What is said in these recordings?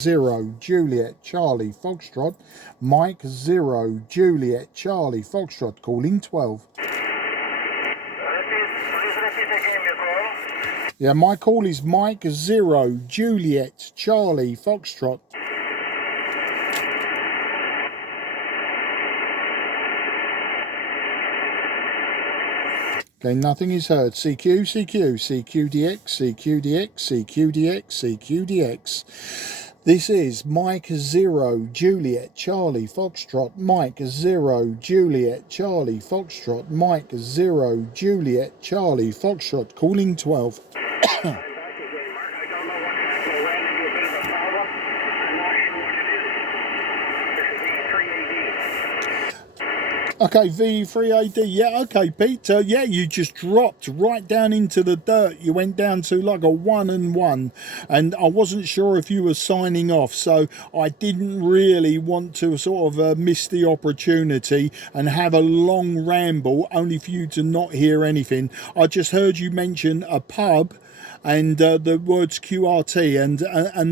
0 Juliet Charlie Foxtrot, Mike 0 Juliet Charlie Foxtrot, calling 12. Yeah, my call is Mike 0 Juliet Charlie Foxtrot. Okay, nothing is heard. CQ, CQ, CQDX, CQDX, CQDX, CQDX. This is Mike 0 Juliet Charlie Foxtrot, Mike 0 Juliet Charlie Foxtrot, Mike 0 Juliet Charlie Foxtrot, calling 12. Okay, V3AD, yeah, okay, Pete, yeah, you just dropped right down into the dirt. You went down to like a 1 and 1, and I wasn't sure if you were signing off, so I didn't really want to sort of miss the opportunity and have a long ramble, only for you to not hear anything. I just heard you mention a pub and the words QRT, and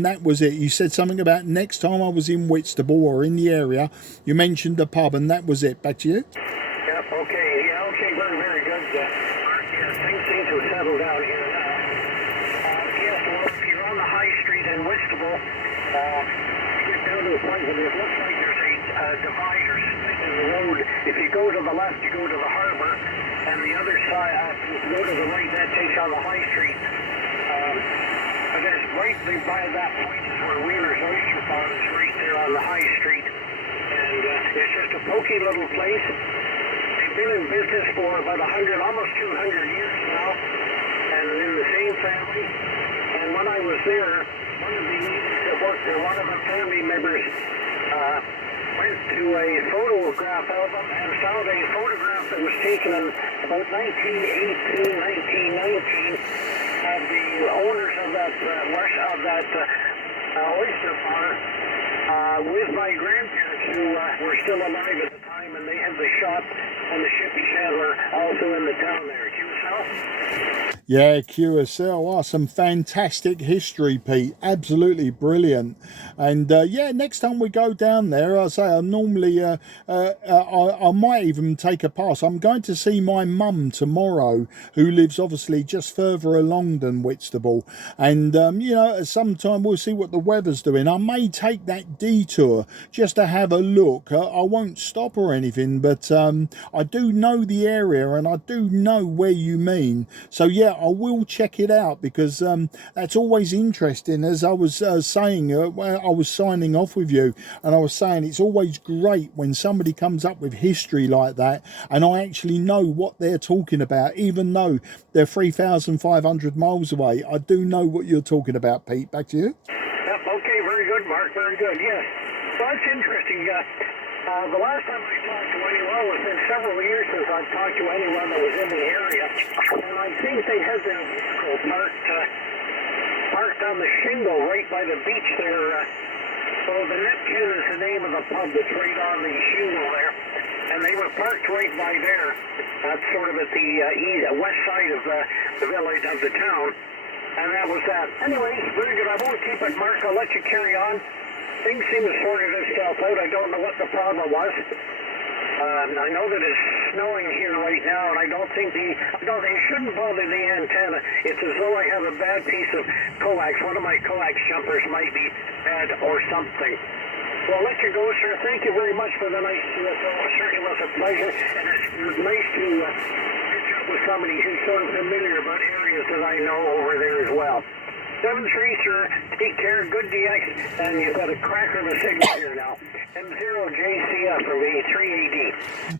that was it. You said something about next time I was in Whitstable or in the area, you mentioned a pub, and that was it. Back to you. Yep, okay, yeah, okay, very, very good. Things seem to have settled out here now. Yes, well, if you're on the high street in Whitstable, you get down to the point where it looks like there's a divider split in the road. If you go to the left, you go to the harbour, and the other side, if you go to the right, that takes on the high street. But there's right by that point is where Wheeler's Oyster Farm is, right there on the high street. And it's just a pokey little place. They've been in business for about 100, almost 200 years now, and in the same family. And when I was there, one of the ladies that worked there, one of the family members, went to a photograph album and found a photograph that was taken in about 1918, 1919 of the owners of that oyster farm with my grandparents, who were still alive at the time, and they had the shop and the shipping chandler also in the town there. QSL? Yeah, QSL. Oh, some fantastic history, Pete. Absolutely brilliant. And yeah, next time we go down there, I say I normally, I might even take a pass. I'm going to see my mum tomorrow, who lives obviously just further along than Whitstable. And, you know, sometime we'll see what the weather's doing. I may take that detour just to have a look. I won't stop or anything, but I do know the area and I do know where you mean. So yeah, I will check it out, because that's always interesting. As I was saying, I was signing off with you, and I was saying it's always great when somebody comes up with history like that, and I actually know what they're talking about, even though they're 3,500 miles away. I do know what you're talking about, Pete. Back to you. Yep, okay, very good, Mark, very good, yes. Well, that's interesting. The last time I talked to anyone, it's been several years since I've talked to anyone that was in the area, and I think they had their vehicle parked on the shingle right by the beach there. So the Neptune is the name of the pub that's right on the shingle there, and they were parked right by there. That's sort of at the west side of the village of the town, and that was that. Anyway, very good. I won't keep it, Mark. I'll let you carry on. Things seem to sort itself out. I don't know what the problem was. I know that it's snowing here right now, and I don't think it shouldn't bother the antenna. It's as though I have a bad piece of coax. One of my coax jumpers might be bad or something. Well, I'll let you go, sir. Thank you very much for the nice USO. It certainly was a pleasure, and it's nice to catch up with somebody who's sort of familiar about areas that I know over there as well. 7-3, sir. Take care. Good DX. And you've got a cracker of a signal here now. M0JCF from V3AD.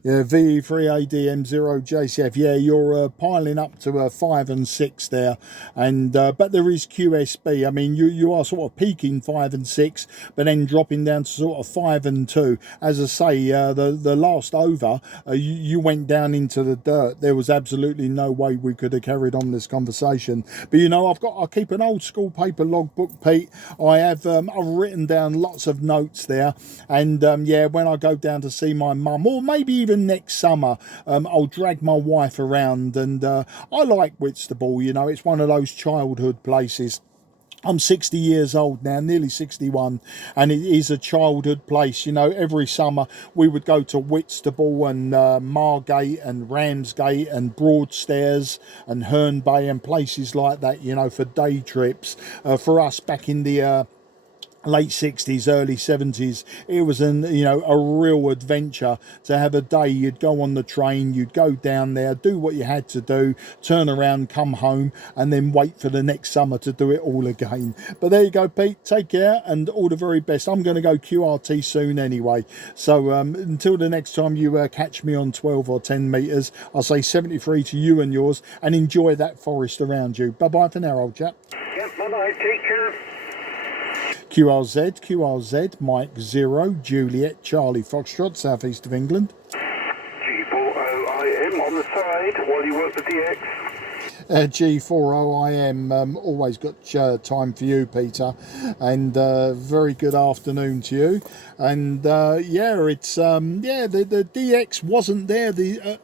Yeah, V3AD M0JCF. Yeah, you're piling up to 5 and 6 there, and but there is QSB. I mean, you are sort of peaking 5 and 6, but then dropping down to sort of 5 and 2. As I say, the last over, you went down into the dirt. There was absolutely no way we could have carried on this conversation. But you know, I keep an old school paper logbook, Pete. I've written down lots of notes there, and yeah, when I go down to see my mum, or maybe even next summer, I'll drag my wife around, and I like Whitstable. You know, it's one of those childhood places. I'm 60 years old now, nearly 61, and it is a childhood place. You know, every summer we would go to Whitstable and Margate and Ramsgate and Broadstairs and Herne Bay and places like that, you know, for day trips. For us back in the late 60s, early 70s, it was a real adventure to have a day. You'd go on the train, you'd go down there, do what you had to do, turn around, come home, and then wait for the next summer to do it all again. But there you go, Pete, take care and all the very best. I'm going to go QRT soon anyway, so until the next time you catch me on 12 or 10 meters, I'll say 73 to you and yours, and enjoy that forest around you. Bye bye for now, old chap. Yep, bye-bye, take care. QRZ, Mike 0, Juliet, Charlie Foxtrot, southeast of England. G4OIM on the side while you work the DX. G4OIM, always got time for you, Peter, and very good afternoon to you. And it's the DX wasn't there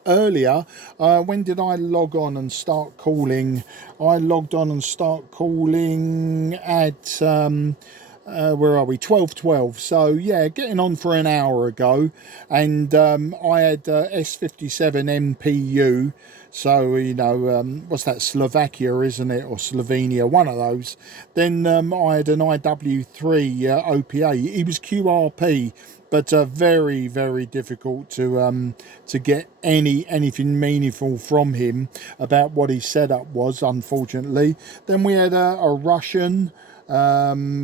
earlier. When did I log on and start calling? I logged on and start calling at where are we, 12:12, so yeah, getting on for an hour ago. And I had S57 MPU, so you know, what's that, Slovakia, isn't it, or Slovenia, one of those. Then I had an IW3 OPA. He was QRP, but very, very difficult to get anything meaningful from him about what his setup was, unfortunately. Then we had a Russian. I'm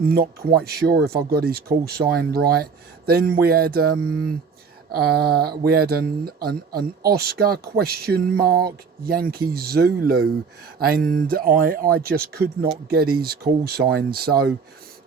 not quite sure if I've got his call sign right. Then we had an Oscar question mark Yankee Zulu, and I just could not get his call sign, so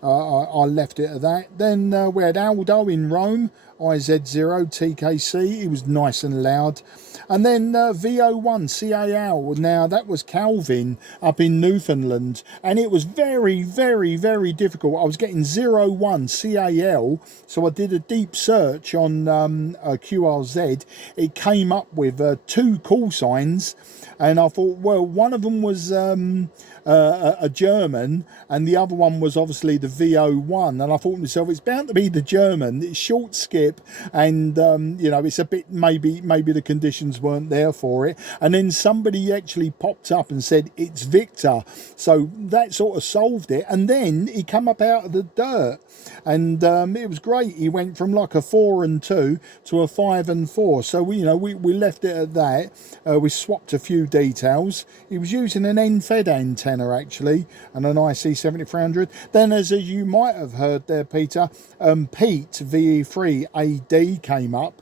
I left it at that. Then we had Aldo in Rome, IZ0 TKC. He was nice and loud. And then VO1 CAL. Now that was Calvin up in Newfoundland, and it was very, very, very difficult. I was getting 01 CAL, so I did a deep search on QRZ. It came up with 2 call signs, and I thought, well, one of them was a German, and the other one was obviously the VO1. And I thought to myself, it's bound to be the German. It's short skip, and you know, it's a bit, maybe the conditions weren't there for it. And then somebody actually popped up and said it's Victor, so that sort of solved it. And then he come up out of the dirt, and it was great. He went from like a 4 and 2 to a 5 and 4. So we left it at that. We swapped a few details. He was using an end-fed antenna actually, and an IC-7300. Then, as you might have heard there, Peter, Pete VO3 AD came up.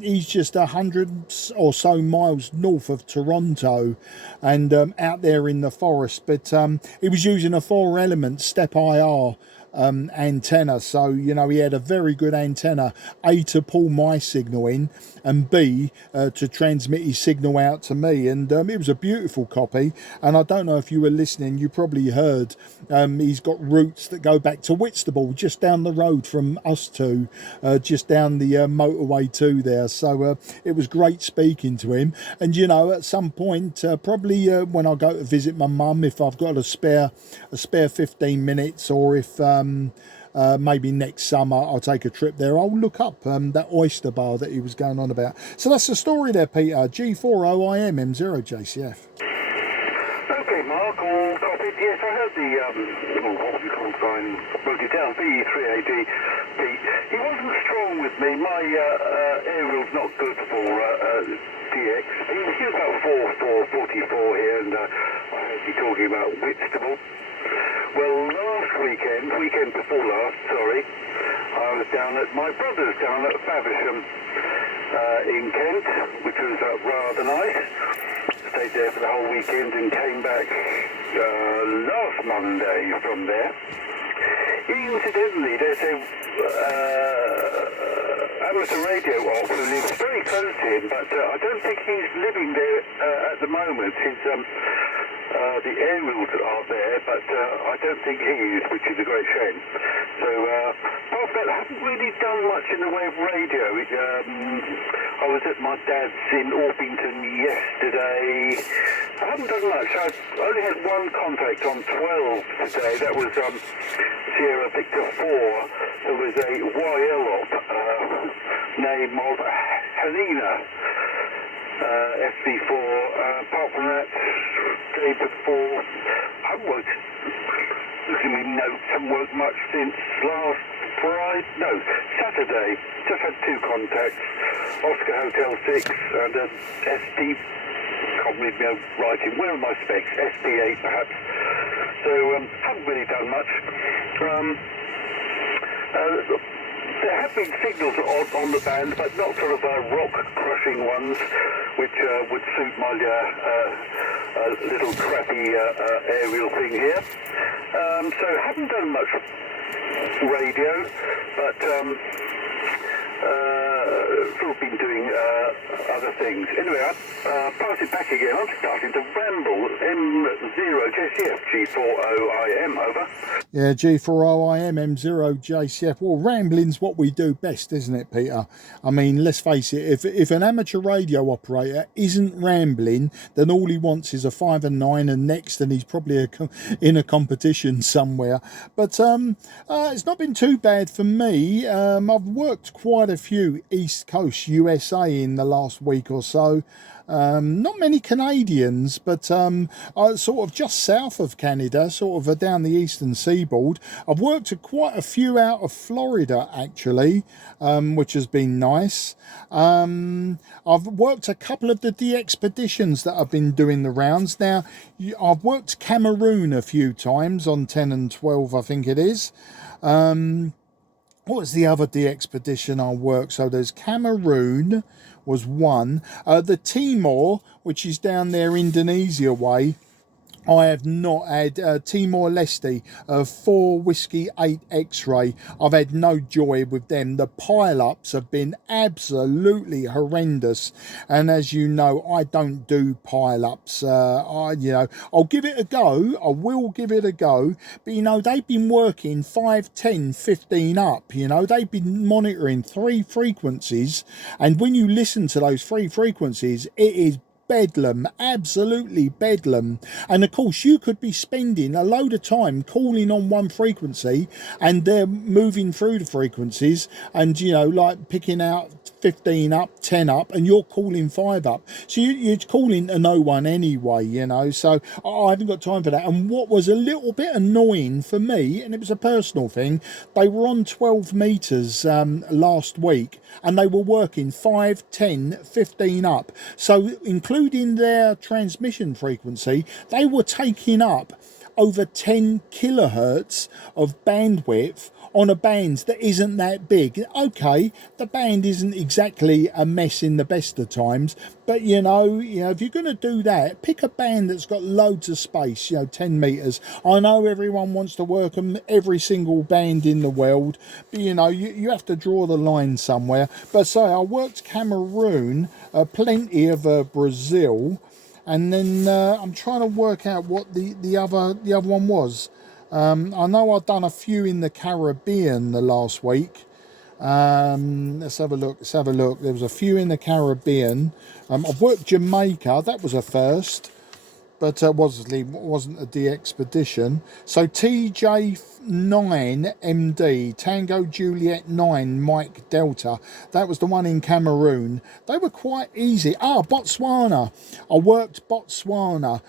He's just 100 or so miles north of Toronto, and out there in the forest. But he was using a 4-element step IR antenna, so you know, he had a very good antenna, A, to pull my signal in, and B, to transmit his signal out to me. And it was a beautiful copy. And I don't know if you were listening, you probably heard he's got roots that go back to Whitstable, just down the road from us two, just down the motorway 2 there. So it was great speaking to him. And you know, at some point, probably when I go to visit my mum, if I've got a spare 15 minutes, or if maybe next summer I'll take a trip there, I'll look up that oyster bar that he was going on about. So that's the story there, Peter. G4OIM M0 JCF. Okay, Mark, all copied. Yes, I heard the, what was the call sign? Wrote it down, VE3AD. Pete. He wasn't strong with me. My aerial's not good for DX. He was about 44 here, and I heard you talking about Whitstable. Well, weekend before last, sorry, I was down at my brother's down at Faversham in Kent, which was rather nice. Stayed there for the whole weekend and came back last Monday from there. Incidentally, there's a amateur radio op who lives very close to him, but I don't think he's living there at the moment. The aerials are there, but I don't think he is, which is a great shame. So, apart from that, I haven't really done much in the way of radio. I was at my dad's in Orpington yesterday. I haven't done much. I've only had one contact on 12 today. That was Sierra Victor 4. There was a YL op, name of Helena, FB4. Apart from that, day before, I haven't worked, looking at my notes, haven't worked much since last Friday, no, Saturday. Just had 2 contacts, Oscar Hotel 6 and an SP, can't read my own writing, where are my specs? SP8 perhaps. So, haven't really done much. There have been signals on the band, but not sort of rock-crushing ones, which would suit my little crappy aerial thing here. So haven't done much radio, but sort of been doing other things. Anyway, I'll pass it back again. I'm starting to ramble. M0 JCF G4OIM, over. Yeah, G4OIM M0 JCF. Well, rambling's what we do best, isn't it, Peter? I mean, let's face it, if an amateur radio operator isn't rambling, then all he wants is a 5 and 9 and next, and he's probably in a competition somewhere. But it's not been too bad for me. I've worked quite a few East Coast USA in the last week or so. Not many Canadians, but sort of just south of Canada, sort of down the eastern seaboard. I've worked quite a few out of Florida, actually, which has been nice. I've worked a couple of the DXpeditions that have been doing the rounds. Now, I've worked Cameroon a few times on 10 and 12, I think it is. What was the other DXpedition I worked? So there's Cameroon was one. The Timor, which is down there Indonesia way, I have not had. Timor-Leste, 4 Whiskey 8 X-ray. I've had no joy with them. The pile-ups have been absolutely horrendous, and as you know, I don't do pile-ups. I'll give it a go. I will give it a go. But you know, they've been working 5, 10, 15 up. You know, they've been monitoring 3 frequencies, and when you listen to those 3 frequencies, it is bedlam, absolutely bedlam. And of course, you could be spending a load of time calling on one frequency, and they're moving through the frequencies, and you know, like picking out 15 up, 10 up, and you're calling 5 up. So you're calling to no one anyway, you know. So I haven't got time for that. And what was a little bit annoying for me, and it was a personal thing, they were on 12 meters last week, and they were working 5, 10, 15 up. So including their transmission frequency, they were taking up over 10 kilohertz of bandwidth on a band that isn't that big. Okay, the band isn't exactly a mess in the best of times, but you know, if you're going to do that, pick a band that's got loads of space, 10 meters. I know everyone wants to work on every single band in the world, but you know, you have to draw the line somewhere. But so I worked Cameroon, plenty of Brazil, and then I'm trying to work out what the other one was. I know I've done a few in the Caribbean the last week. Let's have a look. There was a few in the Caribbean. I've worked Jamaica. That was a first, but wasn't a DXpedition. So TJ9MD, Tango Juliet 9 Mike Delta. That was the one in Cameroon. They were quite easy. Botswana. I worked Botswana,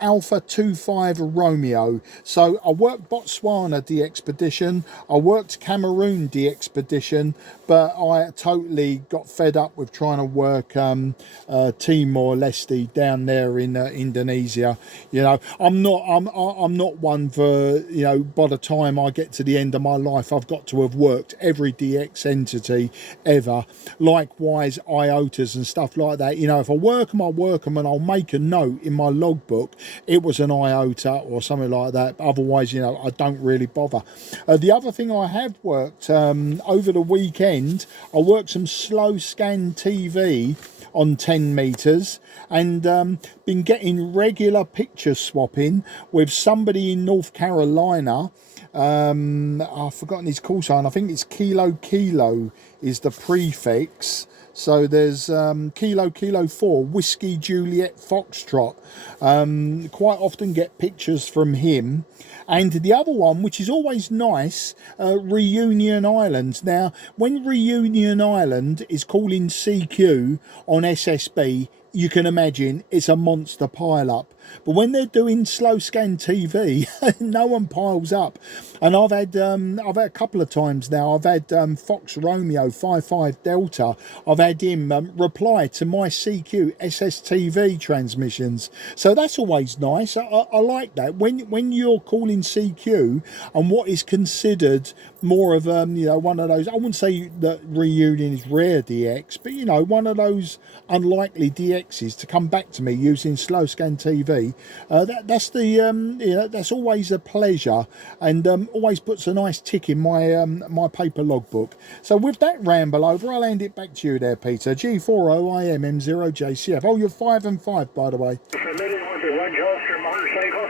Alpha 25 Romeo. So I worked Botswana DXpedition. I worked Cameroon DXpedition, but I totally got fed up with trying to work Timor-Leste down there in Indonesia. You know, I'm not one for, by the time I get to the end of my life, I've got to have worked every DX entity ever. Likewise, IOTAs and stuff like that. If I work them, I'll work them, and I'll make a note in my logbook it was an IOTA or something like that. Otherwise, I don't really bother. The other thing I have worked over the weekend, I worked some slow scan TV on 10 meters, and been getting regular picture swapping with somebody in North Carolina. I've forgotten his call sign. I think it's Kilo Kilo is the prefix. So there's Kilo 4 Whiskey Juliet Foxtrot. Quite often get pictures from him. And the other one, which is always nice, Reunion Island. Now, when Reunion Island is calling CQ on SSB, you can imagine it's a monster pile-up. But when they're doing slow scan TV, no one piles up. And I've had a couple of times now. I've had Fox Romeo 55 Delta. I've had him reply to my CQ SSTV transmissions. So that's always nice. I like that when you're calling CQ and what is considered more of one of those. I wouldn't say that Reunion is rare DX, but one of those unlikely DXs to come back to me using slow scan TV. That's always a pleasure, and always puts a nice tick in my my paper logbook. So with that ramble over, I'll hand it back to you there, Peter. G4OIM M0JCF. Oh, you're 5 and 5, by the way. Familiar with the Wedge Holster motorcycle?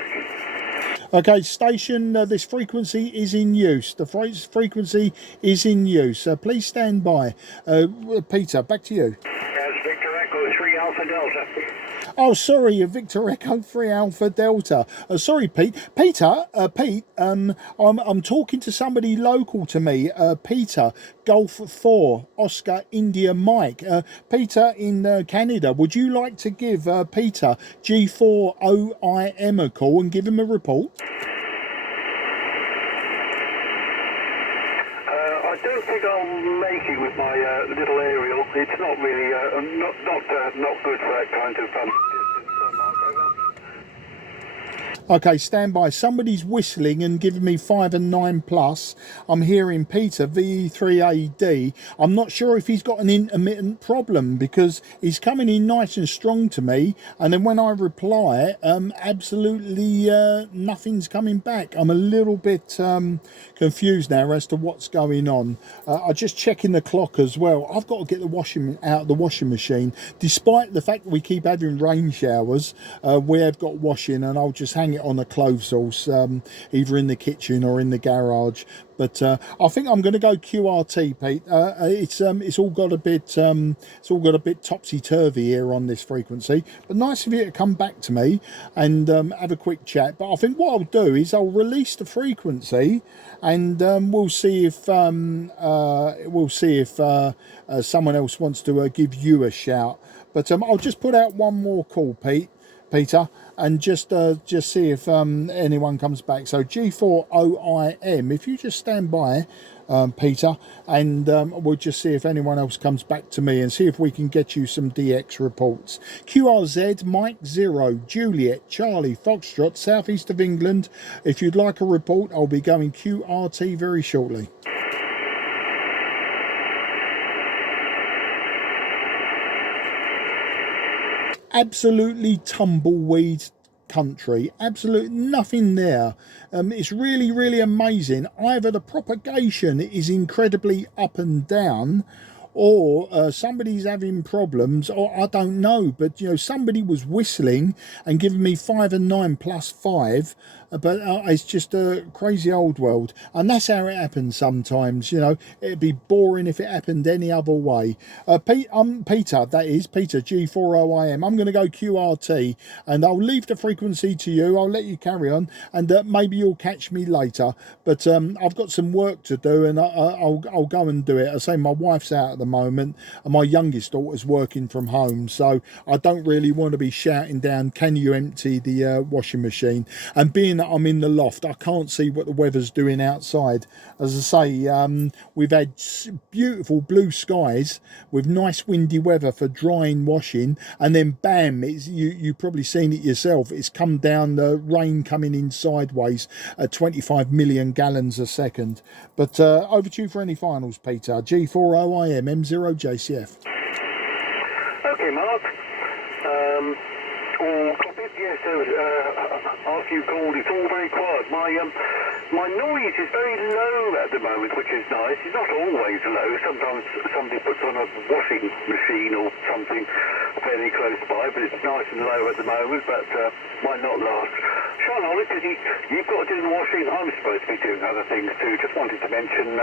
Okay, station, this frequency is in use. The frequency is in use. Please stand by. Peter, back to you. As Victor Echo 3 Alpha Delta. Oh, sorry, Victor Echo 3 Alpha Delta. Sorry, Pete. Peter, Pete, I'm talking to somebody local to me. Peter, Golf 4, Oscar India Mike. Peter in Canada. Would you like to give Peter G4OIM a call and give him a report? I don't think I'll make it with my little aerial. It's not really not good for that kind of distance, Mark, over. Okay, stand by. Somebody's whistling and giving me 5 and 9 plus. I'm hearing Peter VE3AD. I'm not sure if he's got an intermittent problem because he's coming in nice and strong to me, and then when I reply, absolutely nothing's coming back. I'm a little bit confused now as to what's going on. I'm just checking the clock as well. I've got to get the washing out of the washing machine. Despite the fact that we keep having rain showers, we have got washing, and I'll just hang it on a clothes horse, either in the kitchen or in the garage. But I think I'm going to go QRT, Pete. It's all got a bit topsy turvy here on this frequency. But nice of you to come back to me and have a quick chat. But I think what I'll do is I'll release the frequency, and we'll see if someone else wants to give you a shout. But I'll just put out one more call, Peter, and just see if anyone comes back. So G4OIM, if you just stand by, Peter, and we'll just see if anyone else comes back to me and see if we can get you some DX reports. QRZ, Mike 0, Juliet, Charlie, Foxtrot, southeast of England. If you'd like a report, I'll be going QRT very shortly. Absolutely tumbleweed country, absolute nothing there. It's really amazing. Either the propagation is incredibly up and down, or somebody's having problems, or I don't know, but somebody was whistling and giving me 5 and 9 plus 5. But it's just a crazy old world, and that's how it happens sometimes. It'd be boring if it happened any other way. Peter, that is Peter G4OIM. I'm going to go QRT, and I'll leave the frequency to you. I'll let you carry on, and maybe you'll catch me later. But I've got some work to do, and I'll go and do it. I say my wife's out at the moment, and my youngest daughter's working from home, so I don't really want to be shouting down, "Can you empty the washing machine?" And being that I'm in the loft, I can't see what the weather's doing outside. As I say, we've had beautiful blue skies with nice windy weather for drying washing, and then bam, you've probably seen it yourself, it's come down, the rain coming in sideways at 25 million gallons a second. But over to you for any finals, Peter. G4OIM M0JCF. Okay, Mark. All copied? Yes, after you called, it's all very quiet. My noise is very low at the moment, which is nice. It's not always low. Sometimes somebody puts on a washing machine or something fairly close by, but it's nice and low at the moment, but might not last. Shine on it, because you've got to do the washing. I'm supposed to be doing other things too. Just wanted to mention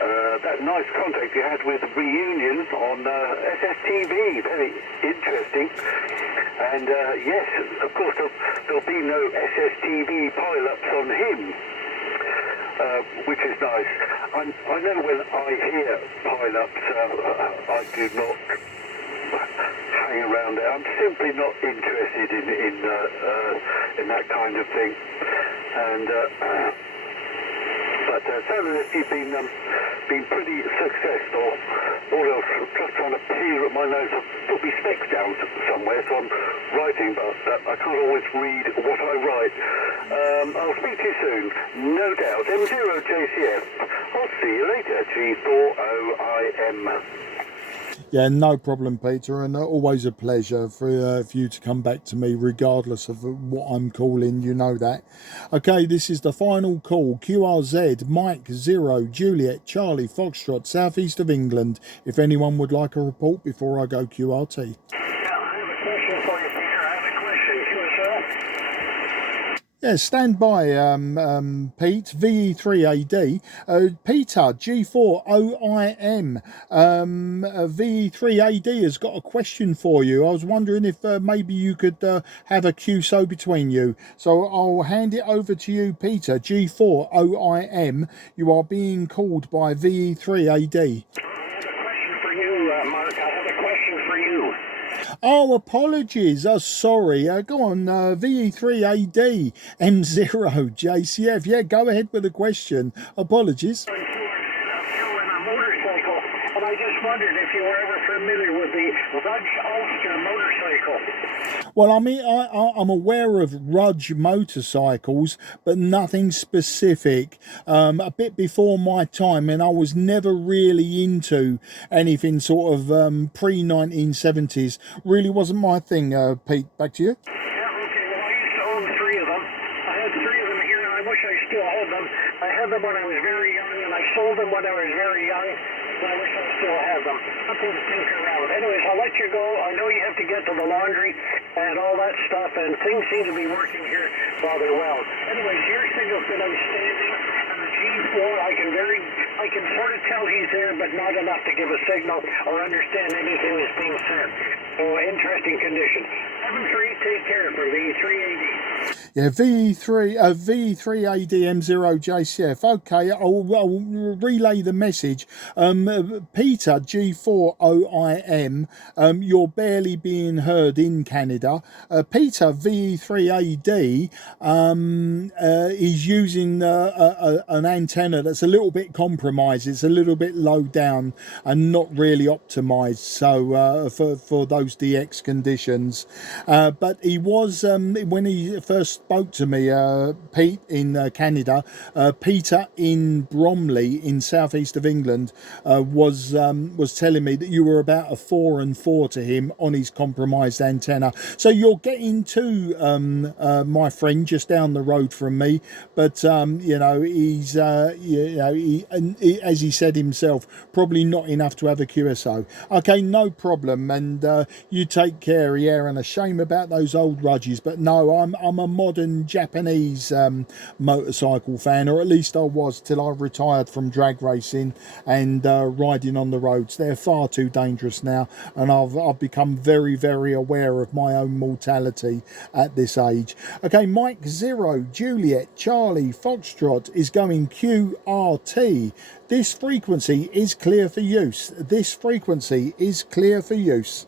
that nice contact you had with Reunion on SSTV. Very interesting. And yes, of course, there'll be no SSTV pile-ups on him, which is nice. I know when I hear pile-ups, I do not hang around there. I'm simply not interested in that kind of thing. And but certainly you've been pretty successful. All else, just trying to peer at my nose. I've put my specs down somewhere, so I'm writing, but I can't always read what I write. I'll speak to you soon, no doubt. M0JCF. I'll see you later. G4OIM. Yeah, no problem, Peter, and always a pleasure for you to come back to me regardless of what I'm calling, you know that. Okay, this is the final call. QRZ Mike 0 Juliet Charlie Foxtrot, southeast of England. If anyone would like a report before I go QRT. Yeah, I have a question for you, Peter. I have a question. QSL? Yeah, stand by, Pete VE3AD. Peter G4OIM VE3AD has got a question for you. I was wondering if maybe you could have a QSO between you. So I'll hand it over to you, Peter G4OIM. You are being called by VE3AD. Oh, apologies. Oh, sorry. Go on, VE3AD M0JCF. Yeah, go ahead with the question. Apologies. And I just wondered if you were ever familiar with the Rudge Ulster motorcycle. Well, I mean, I'm aware of Rudge motorcycles, but nothing specific. A bit before my time, and I was never really into anything sort of pre-1970s. Really wasn't my thing, Pete. Back to you. Yeah, okay. Well, I used to own 3 of them. I had 3 of them here, and I wish I still had them. I had them when I was very young, and I sold them when I was very young. I wish I still have them. Nothing to tinker around. Anyways, I'll let you go. I know you have to get to the laundry and all that stuff, and things seem to be working here rather well. Anyways, your signal's been outstanding, and the G4, I can sort of tell he's there, but not enough to give a signal or understand anything that's being said. So, interesting condition. 7-3, take care from V3AD. Yeah, V3AD M0JCF. Okay, I'll relay the message. Peter G4OIM, you're barely being heard in Canada. Peter V3AD is using an antenna that's a little bit compromised. It's a little bit low down and not really optimized. So for those DX conditions, but he was when he first spoke to me, Pete in Canada, Peter in Bromley in southeast of England was telling me that you were about a 4 and 4 to him on his compromised antenna. So you're getting to my friend just down the road from me, but you know, he's he, as he said himself, probably not enough to have a QSO. Okay, no problem, and you take care. Yeah, and a shame about those old Rudges, but no, I'm a modern Japanese motorcycle fan, or at least I was till I retired from drag racing and riding on the roads. They're far too dangerous now, and I've become very, very aware of my own mortality at this age. Okay, Mike 0 Juliet Charlie Foxtrot is going QRT. This frequency is clear for use. This frequency is clear for use.